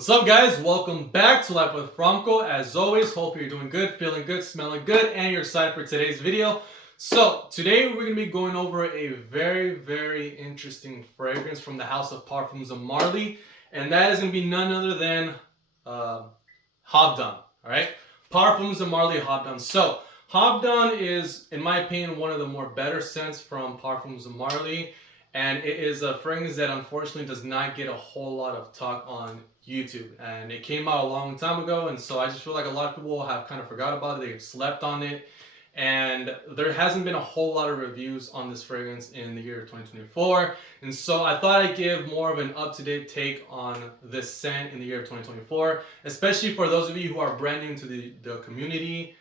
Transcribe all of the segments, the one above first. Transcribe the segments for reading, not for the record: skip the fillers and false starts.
What's up, guys? Welcome back to Life with Franco. As always, hope you're doing good, feeling good, smelling good, and you're excited for today's video. So today we're going to be going over a very interesting fragrance from the house of Parfums de Marly, and that is going to be none other than Habdan. All right, Parfums de Marly Habdan. So Habdan is, in my opinion, one of the more better scents from Parfums de Marly. And it is a fragrance that unfortunately does not get a whole lot of talk on YouTube. And it came out a long time ago, and so I just feel like a lot of people have kind of forgot about it. They've slept on it. And there hasn't been a whole lot of reviews on this fragrance in the year 2024. And so I thought I'd give more of an up-to-date take on this scent in the year of 2024, especially for those of you who are brand new to the community.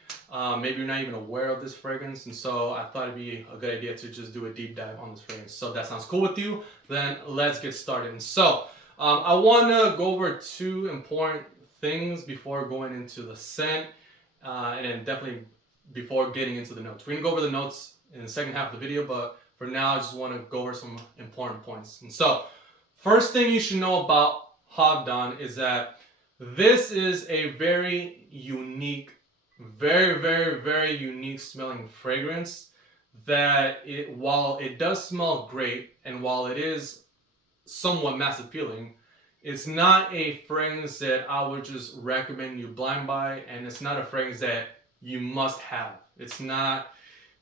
Maybe you're not even aware of this fragrance, and so I thought it'd be a good idea to just do a deep dive on this fragrance. So that sounds cool with you? Then let's get started. And so I want to go over two important things before going into the scent, and then definitely before getting into the notes. We're gonna go over the notes in the second half of the video, but for now I just want to go over some important points. And so first thing you should know about Habdan is that this is a very unique, very unique smelling fragrance. That while it does smell great and while it is somewhat mass appealing, it's not a fragrance that I would just recommend you blind buy, and it's not a fragrance that you must have. It's not.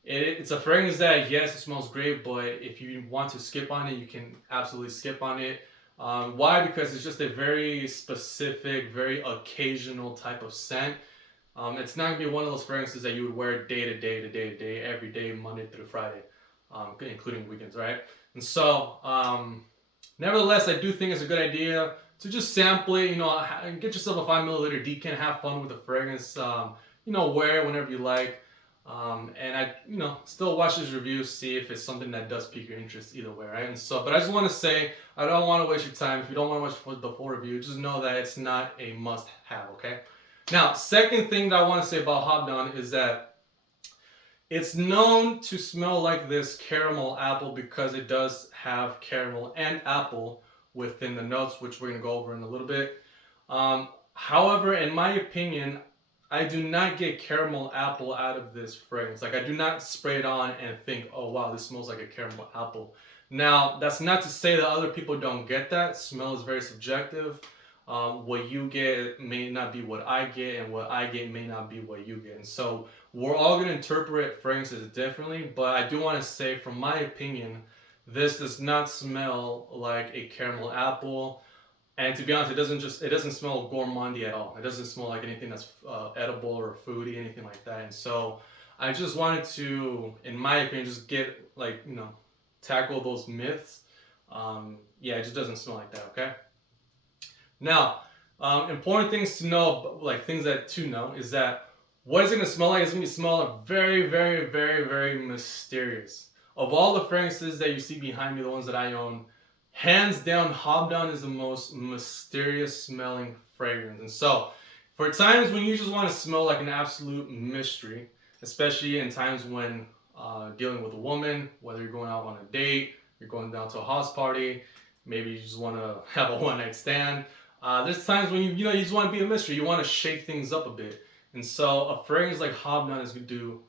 It's a fragrance that, yes, it smells great, but if you want to skip on it, you can absolutely skip on it. Why? Because it's just a very specific, very occasional type of scent. It's not gonna be one of those fragrances that you would wear day to day, every day, Monday through Friday, including weekends, right? And so, nevertheless, I do think it's a good idea to just sample it. Get yourself a 5 milliliter decant, have fun with the fragrance. Wear it whenever you like. And I, still watch this review, see if it's something that does pique your interest either way, right? And so, but I just want to say, I don't want to waste your time. If you don't want to watch the full review, just know that it's not a must-have, okay? Now, second thing that I want to say about Habdan is that it's known to smell like this caramel apple because it does have caramel and apple within the notes, which we're going to go over in a little bit. However, in my opinion, I do not get caramel apple out of this fragrance. Like, I do not spray it on and think, oh wow, this smells like a caramel apple. Now, that's not to say that other people don't get that. Smell is very subjective. What you get may not be what I get, and what I get may not be what you get. And so we're all going to interpret fragrances differently, but I do want to say, from my opinion, this does not smell like a caramel apple. And to be honest, it doesn't smell gourmandy at all. It doesn't smell like anything that's edible or foodie, anything like that. And so I just wanted to, in my opinion, just tackle those myths. It just doesn't smell like that, okay? Now, important things to know, like things that to know, is that what it's going to smell like is going to smell very mysterious. Of all the fragrances that you see behind me, the ones that I own, hands down, Habdan is the most mysterious smelling fragrance. And so, for times when you just want to smell like an absolute mystery, especially in times when dealing with a woman, whether you're going out on a date, you're going down to a house party, maybe you just want to have a one-night stand. There's times when you just want to be a mystery. You want to shake things up a bit. And so a fragrance like Habdan is going to do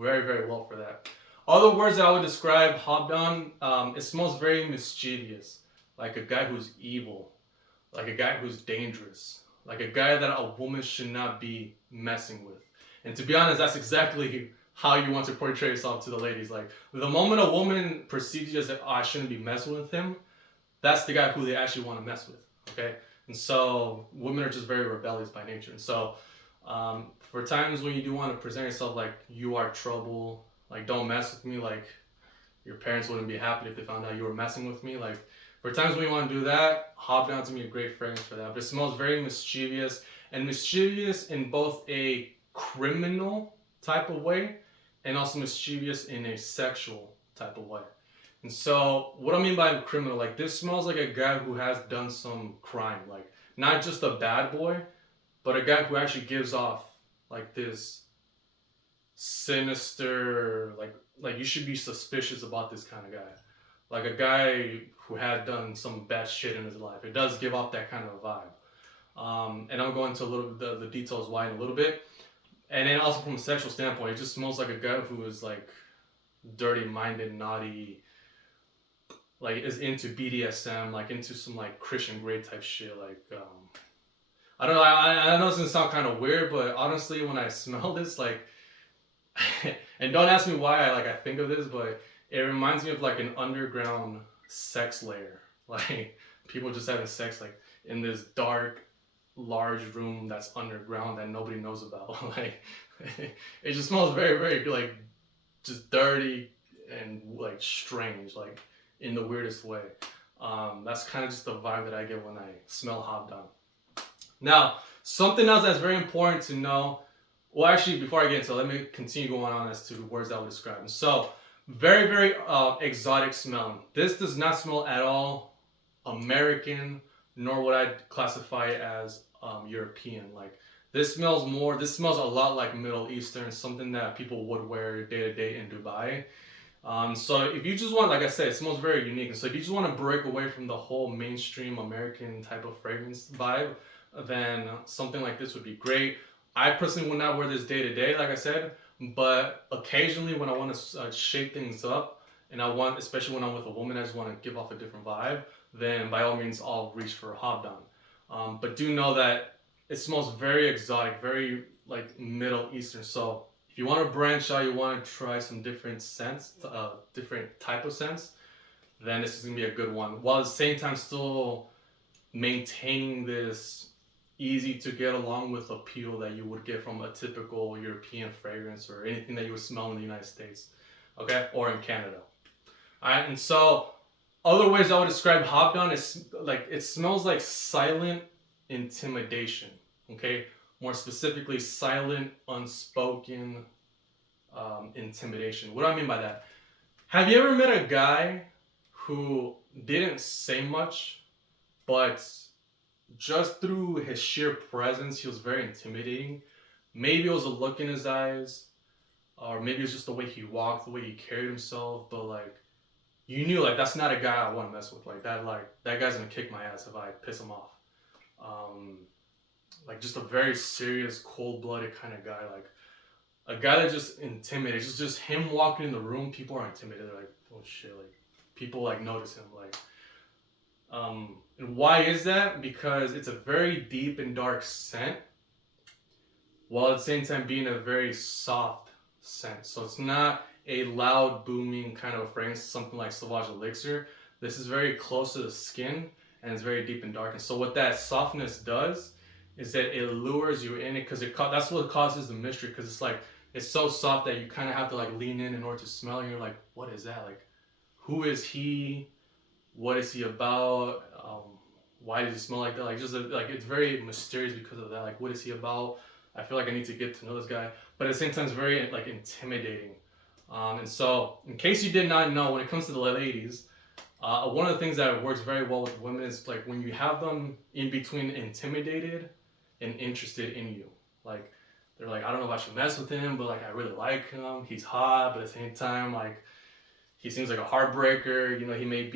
very well for that. Other words that I would describe Habdan, it smells very mischievous, like a guy who's evil, like a guy who's dangerous, like a guy that a woman should not be messing with. And to be honest, that's exactly how you want to portray yourself to the ladies. Like, the moment a woman perceives you as like, oh, I shouldn't be messing with him, that's the guy who they actually want to mess with, okay? And so women are just very rebellious by nature. And so for times when you do want to present yourself like you are trouble, like don't mess with me, like your parents wouldn't be happy if they found out you were messing with me. Like, for times when you want to do that, Habdan's gonna be a great fragrance for that. But it smells very mischievous, and mischievous in both a criminal type of way and also mischievous in a sexual type of way. And so what I mean by criminal, like, this smells like a guy who has done some crime, like not just a bad boy, but a guy who actually gives off like this sinister, like you should be suspicious about this kind of guy. Like a guy who had done some bad shit in his life. It does give off that kind of a vibe. And I'm going to a little the details why in a little bit. And then also from a sexual standpoint, it just smells like a guy who is like dirty minded, naughty, like is into BDSM, like into some like Christian Grey type shit. Like I don't know. I know this doesn't sound kind of weird, but honestly, when I smell this, like, and don't ask me why I think of this, but it reminds me of like an underground sex lair. Like people just having sex like in this dark, large room that's underground that nobody knows about. Like it just smells very, very like just dirty and like strange, like in the weirdest way. That's kind of just the vibe that I get when I smell Habdan. Now, something else that's very important to know. Well, actually, before I get into it, let me continue going on as to the words that I would describe them. So, very, very exotic smelling. This does not smell at all American, nor would I classify it as European. Like this smells more. This smells a lot like Middle Eastern, something that people would wear day to day in Dubai. So if you just want, like I said, it smells very unique. And so if you just want to break away from the whole mainstream American type of fragrance vibe, then something like this would be great. I personally would not wear this day to day, like I said, but occasionally when I want to shake things up, and I want, especially when I'm with a woman, I just want to give off a different vibe, then by all means I'll reach for a Habdan. But do know that it smells very exotic, very like Middle Eastern. So if you want to branch out, you want to try some different scents, different type of scents, then this is gonna be a good one. While at the same time still maintaining this easy to get along with appeal that you would get from a typical European fragrance or anything that you would smell in the United States, okay, or in Canada. All right, and so other ways I would describe Habdan is like it smells like silent intimidation, okay, more specifically silent, unspoken intimidation. What do I mean by that? Have you ever met a guy who didn't say much, but just through his sheer presence, he was very intimidating? Maybe it was a look in his eyes, or maybe it was just the way he walked, the way he carried himself, but like you knew like that's not a guy I want to mess with. Like that guy's gonna kick my ass if I piss him off. Like just a very serious, cold-blooded kind of guy. Like a guy that just intimidates. It's just him walking in the room. People are intimidated. They're like, oh shit! Like people like notice him. Like, and why is that? Because it's a very deep and dark scent, while at the same time being a very soft scent. So it's not a loud, booming kind of fragrance, something like Sauvage Elixir. This is very close to the skin and it's very deep and dark. And so what that softness does is that it lures you in it because that's what causes the mystery, because it's like it's so soft that you kind of have to like lean in order to smell, and you're like, what is that? Like, who is he? What is he about? Why does he smell like that? Like just like it's very mysterious because of that. Like, what is he about? I feel like I need to get to know this guy, but at the same time, it's very like intimidating. And so, in case you did not know, when it comes to the ladies, one of the things that works very well with women is like when you have them in between intimidated and interested in you. Like they're like, I don't know if I should mess with him, but like I really like him. He's hot, but at the same time, like he seems like a heartbreaker. You know, he may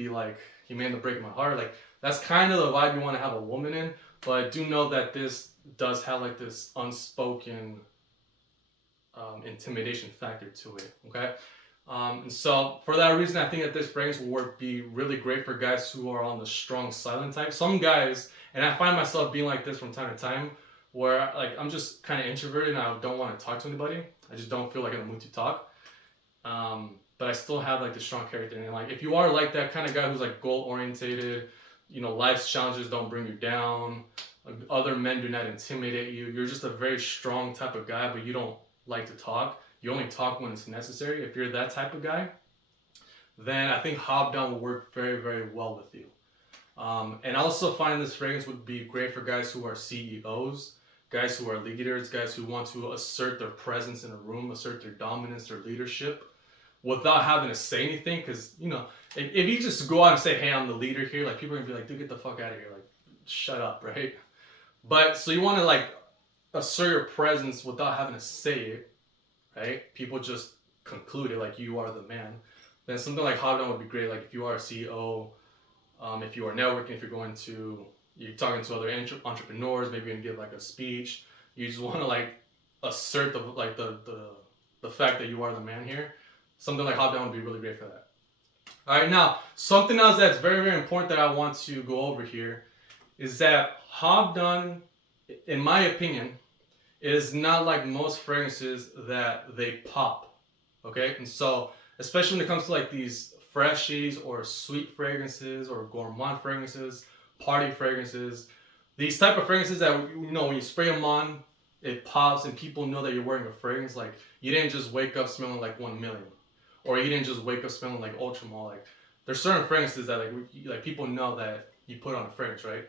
end up breaking my heart. Like that's kind of the vibe you want to have a woman in. But I do know that this does have like this unspoken intimidation factor to it. Okay. And so for that reason, I think that this fragrance will be really great for guys who are on the strong silent type. Some guys, and I find myself being like this from time to time, where like I'm just kind of introverted and I don't want to talk to anybody. I just don't feel like in the mood to talk. But I still have like the strong character. And like if you are like that kind of guy who's like goal orientated, you know, life's challenges don't bring you down. Other men do not intimidate you. You're just a very strong type of guy, but you don't like to talk. You only talk when it's necessary. If you're that type of guy, then I think Habdan will work very, very well with you. And I also find this fragrance would be great for guys who are CEOs, guys who are leaders, guys who want to assert their presence in a room, assert their dominance, their leadership, without having to say anything. Because, you know, if you just go out and say, hey, I'm the leader here, like people are going to be like, dude, get the fuck out of here. Like, shut up, right? But so you want to like assert your presence without having to say it, right? People just conclude it like you are the man. Then something like Habdan would be great. Like if you are a CEO, if you are networking, if you're going to, you're talking to other entrepreneurs, maybe you're gonna give like a speech. You just want to like assert the fact that you are the man here. Something like Habdan would be really great for that. All right, now something else that's very very important that I want to go over here is that Habdan, in my opinion, is not like most fragrances that they pop. Okay, and so especially when it comes to like these freshies or sweet fragrances or gourmand fragrances, party fragrances, these type of fragrances that when you spray them on, it pops and people know that you're wearing a fragrance. Like you didn't just wake up smelling like 1 million, or you didn't just wake up smelling like Ultra Mall. Like there's certain fragrances that like people know that you put on a fragrance, right?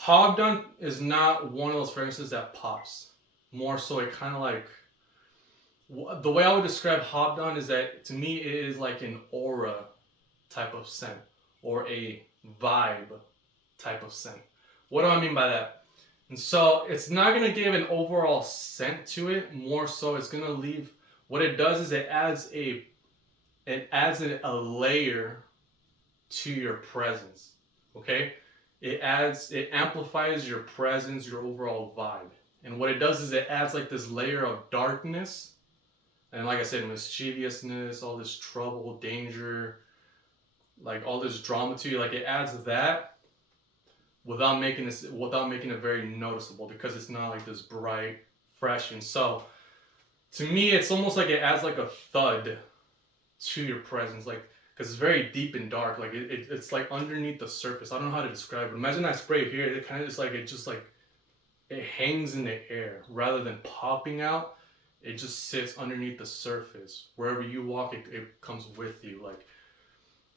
Habdan is not one of those fragrances that pops. More so, it kind of like the way I would describe Habdan is that to me it is like an aura type of scent or a vibe type of scent. What do I mean by that? And so it's not gonna give an overall scent to it. More so, it's gonna leave. What it does is it adds a layer to your presence. Okay, it amplifies your presence, your overall vibe. And what it does is it adds like this layer of darkness. And like I said, mischievousness, all this trouble, danger, like all this drama to you. Like it adds that without making it very noticeable, because it's not like this bright, fresh. And so to me, it's almost like it adds like a thud to your presence, like because it's very deep and dark. Like it's like underneath the surface. I don't know how to describe it. Imagine I spray it here. It kind of it hangs in the air rather than popping out. It just sits underneath the surface. Wherever you walk, it comes with you. Like,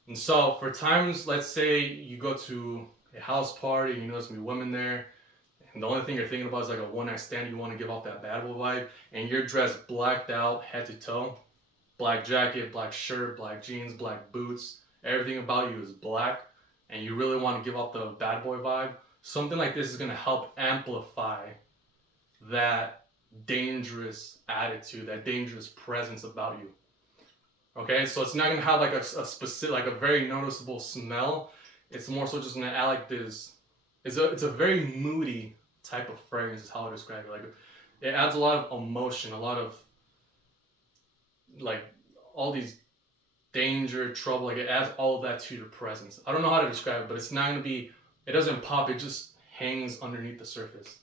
and so for times, let's say you go to a house party and you know there's gonna be women there, and the only thing you're thinking about is like a one night stand. You want to give off that bad boy vibe, and you're dressed blacked out head to toe, black jacket, black shirt, black jeans, black boots. Everything about you is black, and you really want to give off the bad boy vibe. Something like this is gonna help amplify that dangerous attitude, that dangerous presence about you. Okay, so it's not gonna have like a specific, like a very noticeable smell. It's more so just gonna add like this. It's a very moody type of fragrance, is how I describe it. Like it adds a lot of emotion, a lot of like all these danger, trouble. Like it adds all of that to your presence. I don't know how to describe it, but it's not gonna be. It doesn't pop. It just hangs underneath the surface.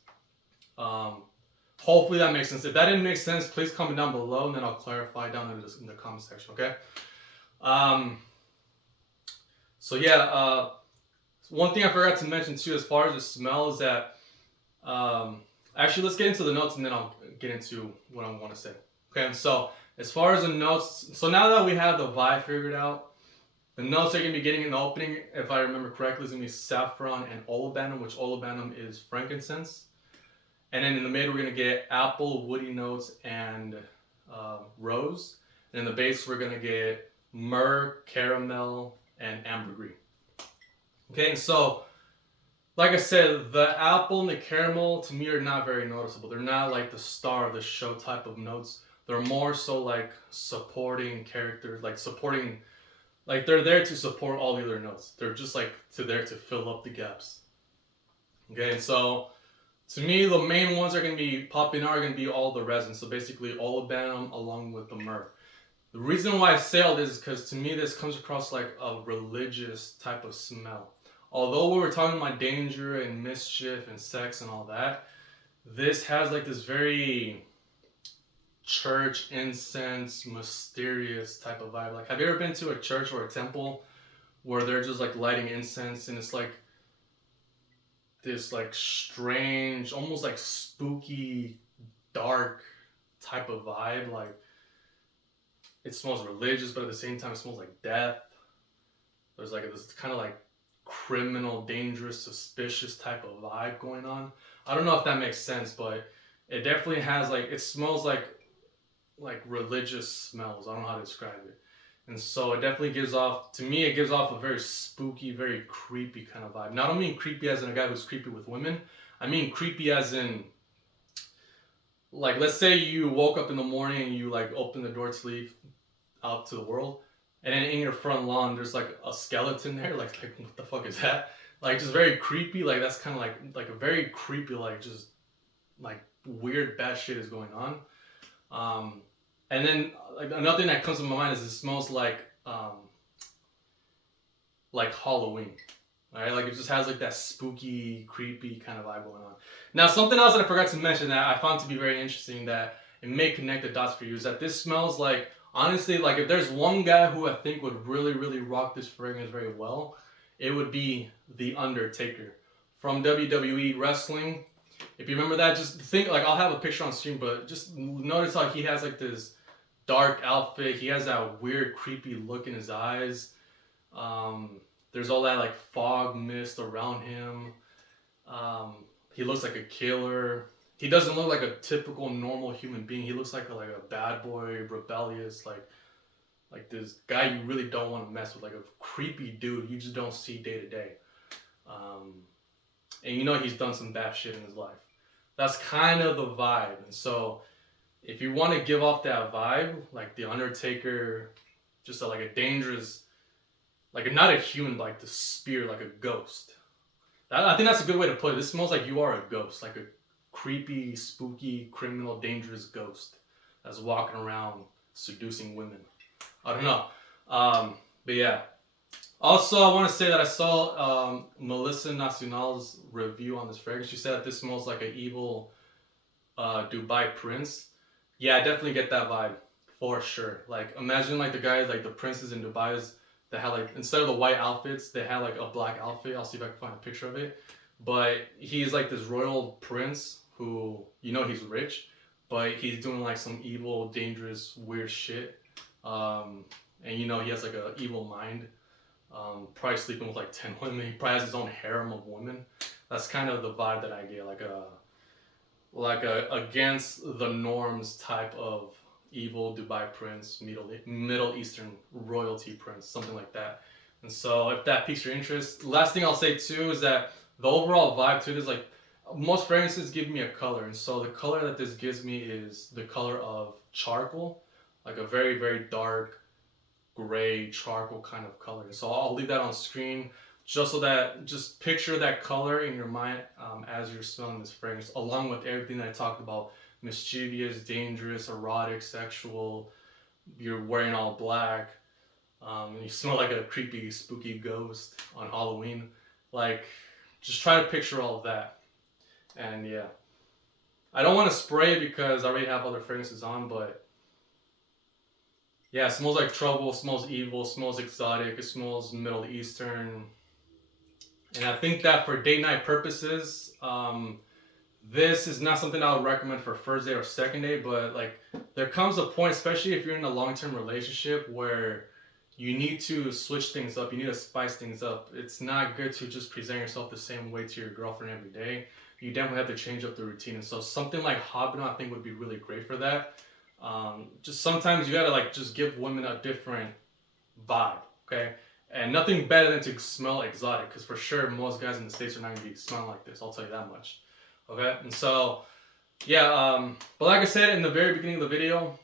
Hopefully that makes sense. If that didn't make sense, please comment down below, and then I'll clarify down in the comment section. Okay. So yeah. One thing I forgot to mention too, as far as the smell, is that actually let's get into the notes, and then I'll get into what I want to say. Okay. And so as far as the notes, so now that we have the vibe figured out, the notes they're going to be getting in the opening, if I remember correctly, is going to be saffron and olibanum, which olibanum is frankincense. And then in the middle, we're going to get apple, woody notes, and rose. And in the base, we're going to get myrrh, caramel, and ambergris. Okay, and so, like I said, the apple and the caramel, to me, are not very noticeable. They're not like the star of the show type of notes. They're more so like supporting characters, like supporting... Like they're there to support all the other notes. They're just like there to fill up the gaps. Okay, and so to me, the main ones are going to be popping out are going to be all the resins. So basically olibanum along with the myrrh. The reason why I say all this is because to me this comes across like a religious type of smell. Although we were talking about danger and mischief and sex and all that, this has like this very church incense, mysterious type of vibe. Like, have you ever been to a church or a temple where they're just like lighting incense, and it's like this like strange, almost like spooky, dark type of vibe? Like it smells religious, but at the same time it smells like death. There's like this kind of like criminal, dangerous, suspicious type of vibe going on. I don't know if that makes sense, but it definitely has like, it smells like religious smells. I don't know how to describe it. And so it definitely gives off, to me, it gives off a very spooky, very creepy kind of vibe. Now, I don't mean creepy as in a guy who's creepy with women. I mean creepy as in, like, let's say you woke up in the morning and you like open the door to leave out to the world, and then in your front lawn there's like a skeleton there. Like what the fuck is that? like just very creepy. Like that's kind of like a very creepy, like just like weird bad shit is going on. And then like another thing that comes to my mind is it smells like Halloween. Right, like it just has like that spooky, creepy kind of vibe going on. Now, something else that I forgot to mention that I found to be very interesting that it may connect the dots for you is that this smells like, honestly, like if there's one guy who I think would really, really rock this fragrance very well, it would be The Undertaker from WWE Wrestling. If you remember that, just think like I'll have a picture on screen, but just notice how he has like this dark outfit. He has that weird, creepy look in his eyes. There's all that like fog mist around him. He looks like a killer. He doesn't look like a typical normal human being. He looks like a bad boy, rebellious, like this guy you really don't want to mess with, like a creepy dude you just don't see day to day. And you know he's done some bad shit in his life. That's kind of the vibe. And so if you want to give off that vibe, like the Undertaker, just like a dangerous, like not a human, like the spirit, like a ghost. I think that's a good way to put it. This smells like you are a ghost, like a creepy, spooky, criminal, dangerous ghost that's walking around seducing women. I don't know. But yeah. Also, I want to say that I saw Melissa Nacional's review on this fragrance. She said that this smells like an evil Dubai prince. Yeah, I definitely get that vibe for sure. Like, imagine like the guys, like the princes in Dubai's that had like, instead of the white outfits, they had like a black outfit. I'll see if I can find a picture of it. But he's like this royal prince who, you know, he's rich, but he's doing like some evil, dangerous, weird shit. And you know, he has like an evil mind. Probably sleeping with like 10 women. He probably has his own harem of women. That's kind of the vibe that I get, like a against the norms type of evil Dubai prince, Middle Eastern royalty prince, something like that. And so if that piques your interest, last thing I'll say too is that the overall vibe to this, like most fragrances give me a color, and so the color that this gives me is the color of charcoal, like a very, very dark gray charcoal kind of color. So I'll leave that on screen just so that, just picture that color in your mind as you're smelling this fragrance, along with everything that I talked about: mischievous, dangerous, erotic, sexual. You're wearing all black. You smell like a creepy, spooky ghost on Halloween. Like, just try to picture all of that. And yeah, I don't want to spray it because I already have other fragrances on, but yeah, it smells like trouble, smells evil, smells exotic, it smells Middle Eastern. And I think that for date night purposes, this is not something I would recommend for first date or second date, but like there comes a point, especially if you're in a long-term relationship, where you need to switch things up, you need to spice things up. It's not good to just present yourself the same way to your girlfriend every day. You definitely have to change up the routine. And so something like Habdan I think would be really great for that. Just sometimes you gotta like just give women a different vibe, okay? And nothing better than to smell exotic, because for sure most guys in the States are not gonna be smelling like this, I'll tell you that much. Okay, and so yeah, but like I said in the very beginning of the video,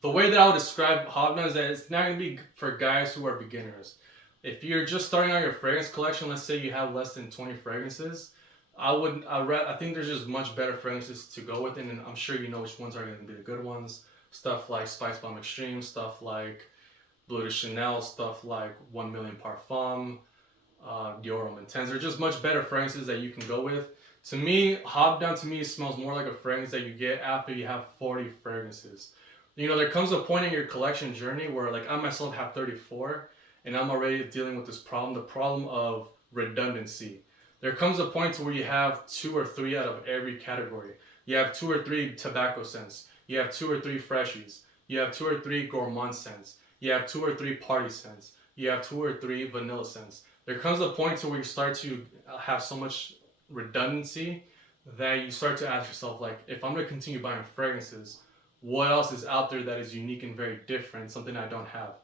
the way that I would describe Habdan is that it's not gonna be for guys who are beginners. If you're just starting out your fragrance collection, let's say you have less than 20 fragrances, I think there's just much better fragrances to go with, and I'm sure you know which ones are going to be the good ones. Stuff like Spice Bomb Extreme, stuff like Bleu de Chanel, stuff like 1 Million Parfum, Dior Homme Intense. They're just much better fragrances that you can go with. To me, Habdan to me smells more like a fragrance that you get after you have 40 fragrances. You know, there comes a point in your collection journey where, like, I myself have 34, and I'm already dealing with this problem, the problem of redundancy. There comes a point to where you have 2 or 3 out of every category. You have 2 or 3 tobacco scents. You have 2 or 3 freshies. You have 2 or 3 gourmand scents. You have 2 or 3 party scents. You have 2 or 3 vanilla scents. There comes a point to where you start to have so much redundancy that you start to ask yourself, like, if I'm going to continue buying fragrances, what else is out there that is unique and very different, something I don't have?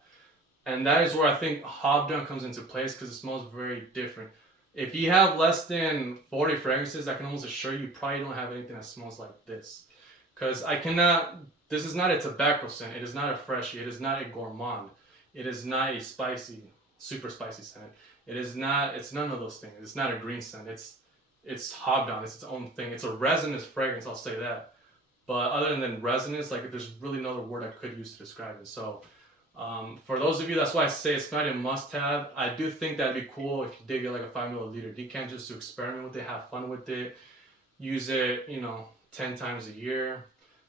And that is where I think Habdan comes into place, because it smells very different. If you have less than 40 fragrances, I can almost assure you probably don't have anything that smells like this. Because this is not a tobacco scent, it is not a freshie, it is not a gourmand, it is not a spicy, super spicy scent. It's none of those things. It's not a green scent. It's Habdan. It's its own thing. It's a resinous fragrance, I'll say that. But other than resinous, like there's really no other word I could use to describe it. So for those of you, that's why I say it's not a must-have. I do think that'd be cool if you did get like a 5 milliliter decant just to experiment with it, have fun with it, use it, 10 times a year.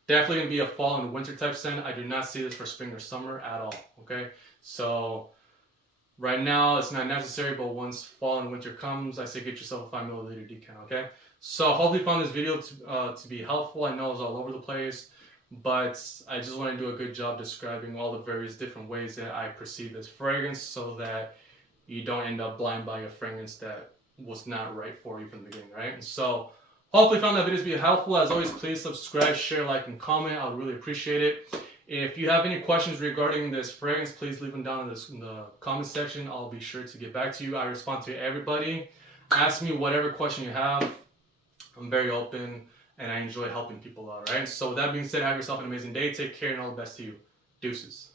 Definitely gonna be a fall and winter type scent. I do not see this for spring or summer at all. Okay, so right now it's not necessary, but once fall and winter comes, I say get yourself a 5 milliliter decant. Okay, so hopefully you found this video to be helpful. I know it was all over the place, but I just want to do a good job describing all the various different ways that I perceive this fragrance, so that you don't end up blind buying a fragrance that was not right for you from the beginning, right? And so hopefully you found that video to be helpful. As always, please subscribe, share, like, and comment. I'll really appreciate it. If you have any questions regarding this fragrance, please leave them down in the comment section. I'll be sure to get back to you. I respond to everybody. Ask me whatever question you have. I'm very open and I enjoy helping people out, right? So with that being said, have yourself an amazing day. Take care and all the best to you. Deuces.